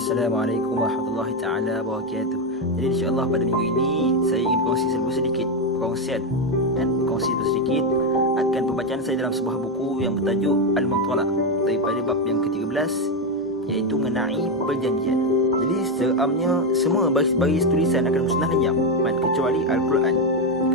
Assalamualaikum warahmatullahi taala wabarakatuh. Jadi insya-Allah pada minggu ini saya ingin berkongsi sedikit perkongsian dan berkongsi itu sedikit akan pembacaan saya dalam sebuah buku yang bertajuk Al-Muntalaq daripada bab yang ke-13 iaitu mengenai perjanjian. Jadi seamnya semua baris tulisan akan musnah lenyap kecuali Al-Quran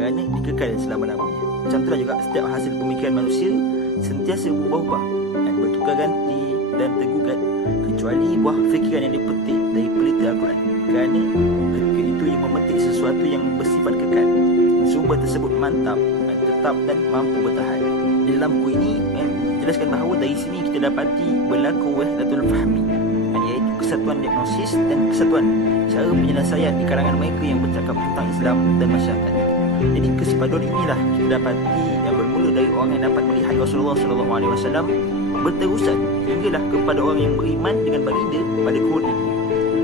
kerana dikekal selama-lamanya. Macam itulah juga setiap hasil pemikiran manusia sentiasa berubah-ubah dan bertukar ganti dan tergugat kecuali buah fikiran yang dipetik dari pelita Al-Quran kerana ketika itu ia memetik sesuatu yang bersifat kekal. Sumber tersebut mantap, tetap dan mampu bertahan. Di dalam buku ini jelaskan bahawa dari sini kita dapati berlaku wahdatul fahmi, iaitu kesatuan diagnosis dan kesatuan cara penyelesaian di kalangan mereka yang bercakap tentang Islam dan masyarakat. Jadi kesepaduan inilah kita dapati yang bermula dari orang yang dapat melihat Rasulullah SAW berterusan hinggalah kepada orang yang beriman dengan baginda pada kurun ini,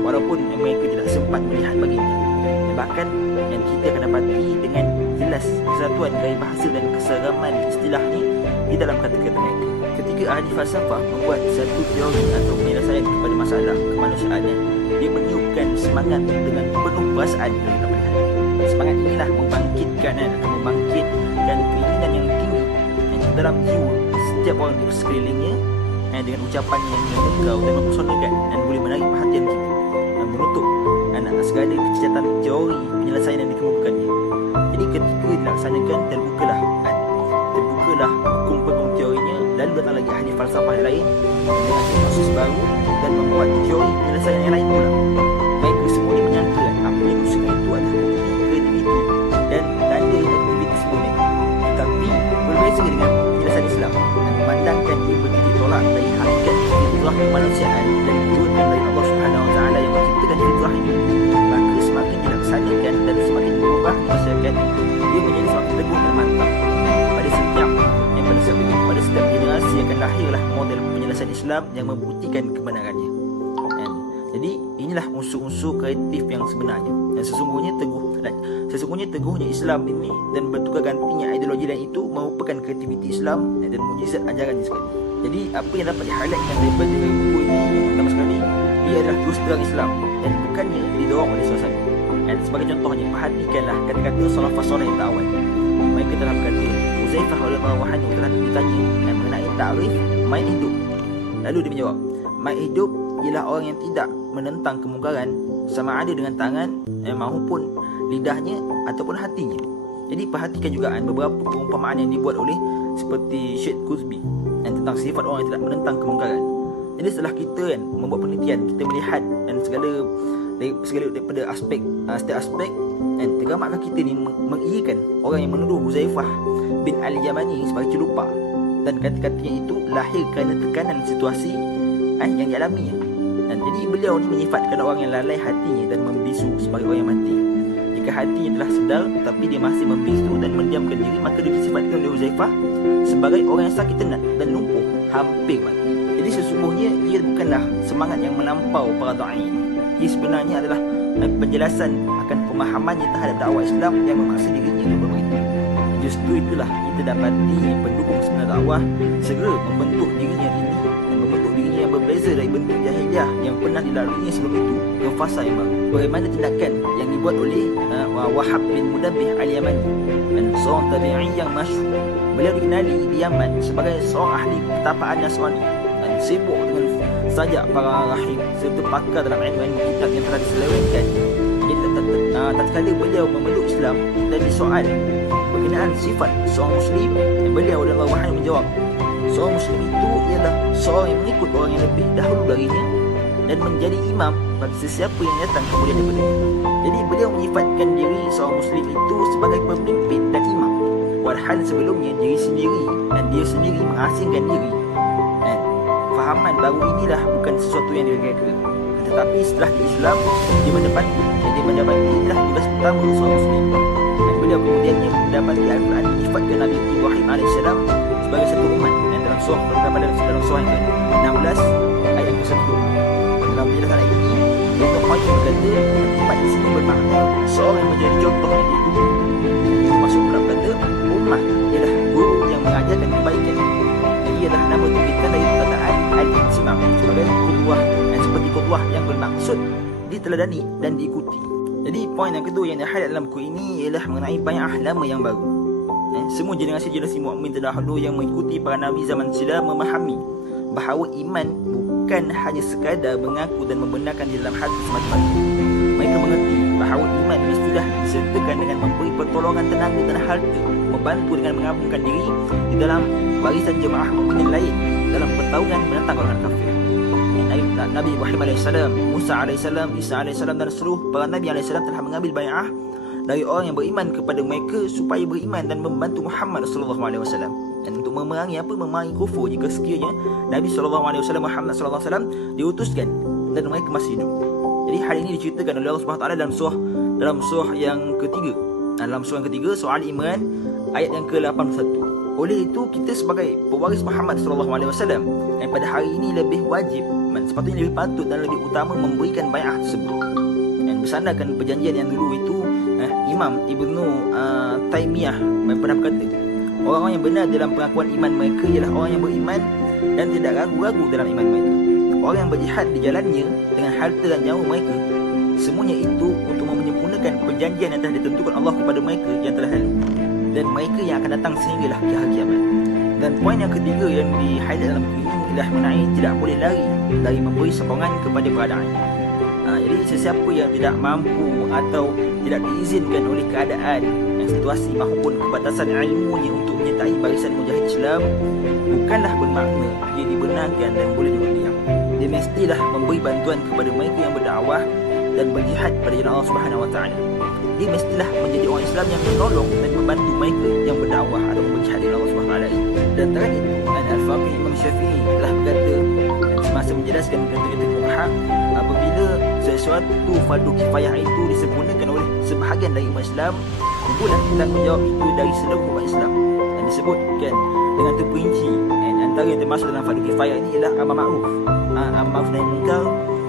walaupun mereka tidak sempat melihat baginda. Dan bahkan yang kita akan dapati dengan jelas kesatuan gaya bahasa dan keseraman istilah ini di dalam kata-kata mereka. Ketika ahli falsafah membuat satu teori atau penyelesaian kepada masalah kemanusiaan, dia meniupkan semangat dengan penuh perasaan yang kita melihat. Semangat inilah membangkitkan keinginan yang tinggi dalam jiwa setiap orang di sekelilingnya dengan ucapan yang memukau dan mempesonakan dan boleh menarik perhatian kita dan menutup segala kecacatan teori penyelesaian yang dikemukakannya. Jadi ketika dilaksanakan terbukalah hukum-hukum teorinya, lalu datang lagi ahli falsafah yang lain dengan proses baru dan membuat teori penyelesaian yang lain pula. Mereka semua menyangka apa yang usaha itu adalah kreativiti dan tanda aktivitas bonek. Tetapi berbeza dengan penjelasan Islam dan memandangkan ia bertitik tolak dari hakikat fitrah kemanusiaan dan diturunkan dari Allah Subhanahu Wa Taala yang menciptakan fitrah ini, maka semakin dilaksanakan dan semakin berubah masyarakat, dia menjadi semakin teguh dan mantap. Pada setiap generasi akan lahirlah model penyelesaian Islam yang membuktikan kebenarannya. Jadi inilah unsur-unsur kreatif yang sebenarnya. Dan sesungguhnya teguhnya Islam ini dan bertukar gantinya ideologi lain itu merupakan kreativiti Islam dan mukjizat ajarannya sekali. Jadi apa yang dapat di-highlightkan daripada buku ini pertama sekali, ia adalah terus terang Islam dan bukannya didorong oleh suasana. Dan sebagai contohnya, perhatikanlah kata-kata salafus saleh yang awal. Mereka telah berkata, Huzaifah radhiyallahu anhu telah ditanya mengenai takrif mayat hidup. Lalu dia menjawab, mayat hidup ialah orang yang tidak menentang kemungkaran sama ada dengan tangan maupun lidahnya ataupun hatinya. Jadi perhatikan juga beberapa perumpamaan yang dibuat oleh seperti Syed Qutbi tentang sifat orang yang tidak menentang kemungkaran. Jadi setelah kita membuat penelitian, kita melihat dan segala daripada setiap aspek tergamakkah kita ni mengiyakan orang yang menuduh Huzaifah bin Al-Yamani sebagai celupa, dan kata-katanya itu lahir kerana tekanan situasi yang dialaminya. Dan jadi beliau ni menyifatkan orang yang lalai hatinya dan membisu sebagai orang yang mati. Jika hatinya telah sedar tetapi dia masih membisu dan mendiamkan diri, maka dia disifatkan oleh Huzaifah sebagai orang yang sakit tenat dan lumpuh hampir mati. Jadi sesungguhnya ia bukanlah semangat yang melampau para da'i. Ia sebenarnya adalah penjelasan akan pemahamannya terhadap dakwah Islam yang memaksa dirinya untuk berita. Justru itulah kita dapati yang pendukung sebenar dakwah segera membentuk dirinya ini dan membentuk dirinya yang berbeza dari bentuk jahiliah yang pernah dilaluinya sebelum itu ke fasa yang baru. Bagaimana tindakan yang dibuat oleh Wahab bin Mudabbih Al-Yamani dan seorang tabi'i yang masyhur. Beliau dikenali di Yaman sebagai seorang ahli ketapaan Nasrani dan sibuk dengan sajak para rahib serta pakar dalam ilmu kitab yang telah diselewengkan. Jadi tatkala beliau memeluk Islam dan disoal berkenaan sifat seorang Muslim, beliau radhiyallahu anhu menjawab, seorang Muslim itu ialah seorang yang mengikut orang yang lebih dahulu darinya dan menjadi imam bagi sesiapa yang datang kemudian daripadanya. Jadi beliau menyifatkan diri seorang Muslim itu sebagai pemimpin dan imam, walhal sebelumnya dia sendiri mengasingkan diri. Fahaman baru inilah bukan sesuatu yang direka-reka, tetapi setelah Islam dia mendapati inilah tugas pertama seorang Muslim. Dan beliau kemudian mendapati Al-Quran menyifatkan Nabi Ibrahim AS sebagai satu umat. Dan dalam surah dalam surah yang ke-16 ayat yang ke-1, dalam penjelasan ayat ini Ibn Qayyim berkata tempat di sini bermakna seorang yang menjadi contoh yang itu. Maksud pula berkata ummah ialah guru yang mengajarkan kebaikan. Ia adalah nama terbitan dari perkataan Al-Ijtimah sebagai qudwah dan seperti qudwah yang bermakna diteladani dan diikuti. Jadi poin yang kedua yang di-highlight dalam buku ini ialah mengenai bai'ah lama yang baru. Semua generasi mukmin terdahulu yang mengikuti para nabi zaman silam memahami bahawa iman bukan hanya sekadar mengaku dan membenarkan di dalam hati semata-mata. Mereka mengerti bahawa iman mestilah disertakan dengan memberi pertolongan tenaga dan harta, membantu dengan menggabungkan diri di dalam barisan jemaah mukmin lain dalam pertarungan menentang orang kafir. Nabi Ibrahim AS, Musa AS, Isa AS dan seluruh para Nabi AS telah mengambil bai'ah dari orang yang beriman kepada mereka supaya beriman dan membantu Muhammad SAW, dan untuk memerangi kufur jika sekiranya Nabi SAW Muhammad SAW diutuskan dan mereka masih hidup. Jadi hal ini diceritakan oleh Allah SWT dalam surah yang ketiga. Dalam surah yang ketiga, surah Al-Imran ayat yang ke-81. Oleh itu kita sebagai pewaris Muhammad SAW pada hari ini lebih wajib, sepatutnya lebih patut dan lebih utama memberikan bai'ah tersebut. Dan bersandarkan perjanjian yang dulu itu, Imam Ibnu Taimiyah pernah berkata, orang-orang yang benar dalam pengakuan iman mereka ialah orang yang beriman dan tidak ragu-ragu dalam iman mereka. Orang yang berjihad di jalannya dengan harta dan nyawa mereka, semuanya itu untuk menyempurnakan perjanjian yang telah ditentukan Allah kepada mereka yang telah lalu dan mereka yang akan datang sehinggalah ke hari kiamat. Dan poin yang ketiga yang di-highlight dalam buku ini ialah mengenai tidak boleh lari dari memberi sokongan kepada keadaan. Jadi sesiapa yang tidak mampu atau tidak diizinkan oleh keadaan, situasi maupun kebatasan ilmunya untuk menyertai barisan mujahid Islam, bukanlah bermakna dia dibenarkan dan boleh duduk diam. Dia mestilah memberi bantuan kepada mereka yang berdakwah dan berjihad pada jalan Allah Subhanahu Wa Taala. Dia mestilah menjadi orang Islam yang menolong dan membantu mereka yang berdakwah atau berjihad di Allah Subhanahu Wa Taala. Dan terkait itu, Al-Faqih Imam Syafi'i telah berkata semasa menjelaskan kata-kata fuqaha, apabila sesuatu fardu kifayah itu disempurnakan oleh sebahagian dari umat Islam, kumpulan dan menjawab itu dari seluruh umat Islam. Dan disebutkan dengan terperinci, antara yang termasuk dalam fardu kifayah ini ialah amar ma'ruf nahi munkar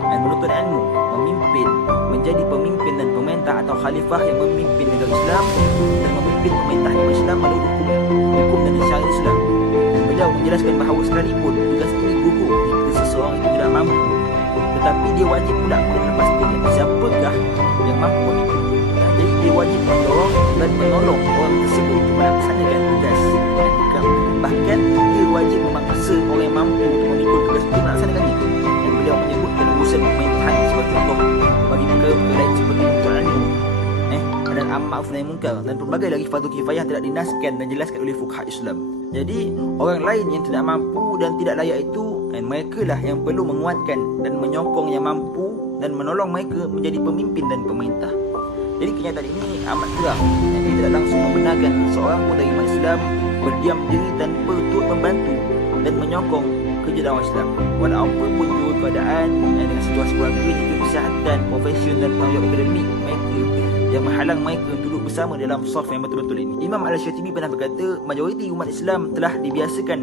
dan menuntut ilmu, memimpin, menjadi pemimpin dan pemerintah atau khalifah yang memimpin negara Islam dan memimpin pemerintah umat Islam melalui hukum dan syariat Islam. Beliau menjelaskan bahawa sekalipun tugas ini gugur jika seseorang itu tidak mampu, tetapi dia wajib pula memastikan siapakah yang mampu itu. Jadi dia wajib mendorong dan menolong orang tersebut untuk melaksanakan tugas. Bahkan dia wajib memaksa orang yang mampu untuk memikul tugas itu melaksanakannya. Dan beliau menyebutkan urusan pemerintahan sebagai contoh bagi perkara-perkara lain seperti untuk ilmu, dan amar ma'ruf nahi munkar dan pelbagai lagi fardu kifayah tidak dinaskan dan dijelaskan oleh fuqaha Islam. Jadi orang lain yang tidak mampu dan tidak layak itu, mereka lah yang perlu menguatkan dan menyokong yang mampu dan menolong mereka menjadi pemimpin dan pemerintah. Jadi kenyataan ini amat terang, yang tidak langsung membenarkan seorang pun dari umat Islam berdiam diri tanpa turut membantu dan menyokong kerja dakwah Islam, walaupun pun juga keadaan dengan situasi keluarga, juga kesihatan, profesion dan tanggungjawab akademik mereka yang menghalang mereka untuk duduk bersama dalam saf yang betul-betul ini. Imam Al-Syatibi pernah berkata, majoriti umat Islam telah dibiasakan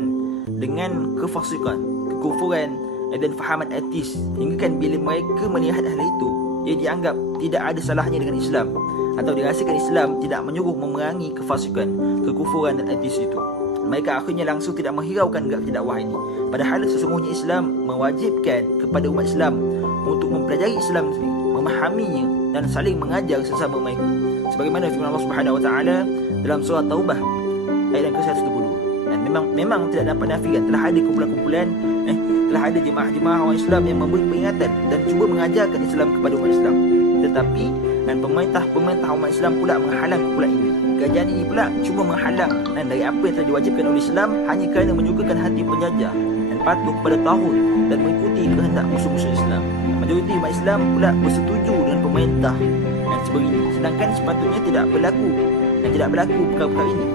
dengan kefasikan, kekufuran dan fahaman etis, hingga kan bila mereka melihat hal itu, ia dianggap tidak ada salahnya dengan Islam, atau dirasakan Islam tidak menyuruh memerangi kefasikan, kekufuran dan etis itu. Mereka akhirnya langsung tidak menghiraukan gerak dakwah ini. Padahal sesungguhnya Islam mewajibkan kepada umat Islam untuk mempelajari Islam sendiri, memahaminya dan saling mengajar sesama mereka. Sebagaimana firman Allah Subhanahu Wa Taala dalam surah Taubah ayat yang ke-122. Dan memang tidak dapat nafikan telah ada kumpulan-kumpulan, telah ada jemaah-jemaah orang Islam yang memberi peringatan dan cuba mengajarkan Islam kepada umat Islam. Tetapi dan pemerintah umat Islam pula menghalang kumpulan ini. Kerajaan ini pula cuba menghalang dan dari apa yang telah diwajibkan oleh Islam hanya kerana menyukakan hati penjajah dan patuh kepada taghut dan mengikuti kehendak musuh-musuh Islam. Majoriti umat Islam pula bersetuju dengan pemerintah dan sebagainya, sedangkan sepatutnya tidak berlaku perkara-perkara ini.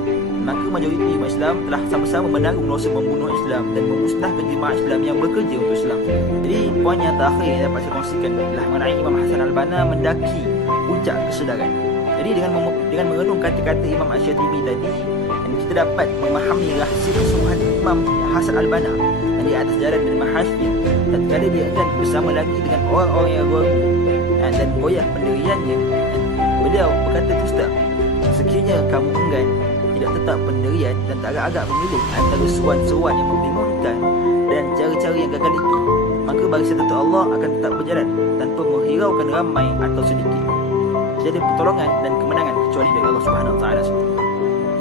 Maka majoriti umat Islam telah sama-sama menanggung dosa membunuh Islam dan memusnahkan jemaah Islam yang bekerja untuk Islam. Jadi poin yang terakhir yang dapat saya kongsikan adalah mengenai Imam Hasan Al-Banna mendaki puncak kesedaran. Jadi dengan merenung kata-kata Imam Asy-Syatibi tadi, kita dapat memahami rahsia kesungguhan Imam Hasan Al-Banna di atas jalan dan mahasnya, tatkala dia akan bersama lagi dengan orang-orang yang ragu dan goyah pendiriannya. Beliau berkata terus tak, sekiranya kamu enggan tidak tetap pendirian dan tak agak-agak memilih antara seruan-seruan yang membingungkan dan cara-cara yang gagal itu, maka barisan untuk Allah akan tetap berjalan tanpa menghiraukan ramai atau sedikit. Jadi pertolongan dan kemenangan kecuali dari Allah Subhanahu Wa Taala sendiri.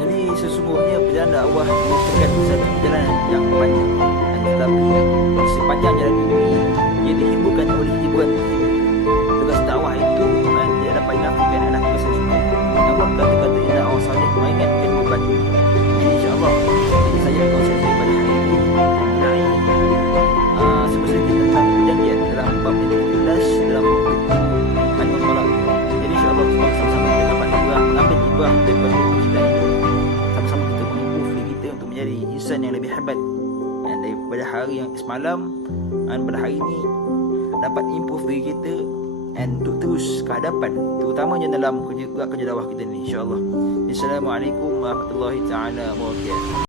Jadi sesungguhnya perjalanan dakwah merupakan satu perjalanan yang panjang, tetapi di sepanjang jalan ini ia dihiburkan oleh hiburan. Tugas dakwah itu tidak dapat dinafikan adalah tugas yang sunnah. Namun kata-kata inna Allah salih meringankan beban. Jadi insyaAllah ini saja konsep saya pada hari ini mengenai spesifik tentang perjanjian dalam bab 13 dalam buku Al-Muttalaq. Jadi insyaAllah semoga sama-sama kita dapat mengambil ibrah daripada buku kita ini. Sama-sama kita mengimprove diri kita untuk menjadi insan yang lebih hebat, dan daripada hari yang semalam dan pada hari ini dapat improve diri kita dan untuk terus ke hadapan, terutamanya dalam kerja dakwah kita ni, insyaAllah. Assalamualaikum warahmatullahi taala wabarakatuh.